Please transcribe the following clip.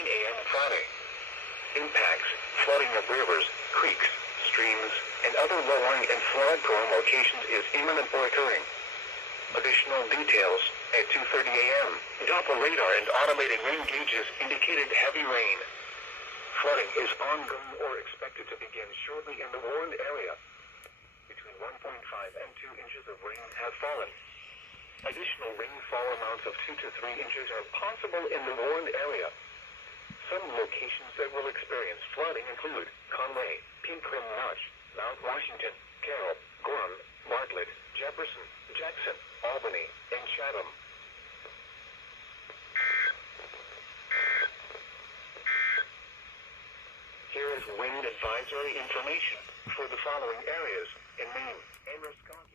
a.m. Friday. Impacts, flooding of rivers, creeks, streams, and other low-lying and flood-prone locations is imminent or occurring. Additional details, at 2:30 a.m., Doppler radar and automated rain gauges indicated heavy rain. Flooding is ongoing or expected to begin shortly in the warned area. Between 1.5 and 2 inches of rain have fallen. Additional rainfall amounts of 2 to 3 inches are possible in the warned area. Some locations that will experience flooding include Conway, Pinecrest Notch, Mount Washington, Carroll, Gorham, Bartlett, Jefferson, Jackson, Albany, and Chatham. Here is wind advisory information for the following areas in Maine and Wisconsin.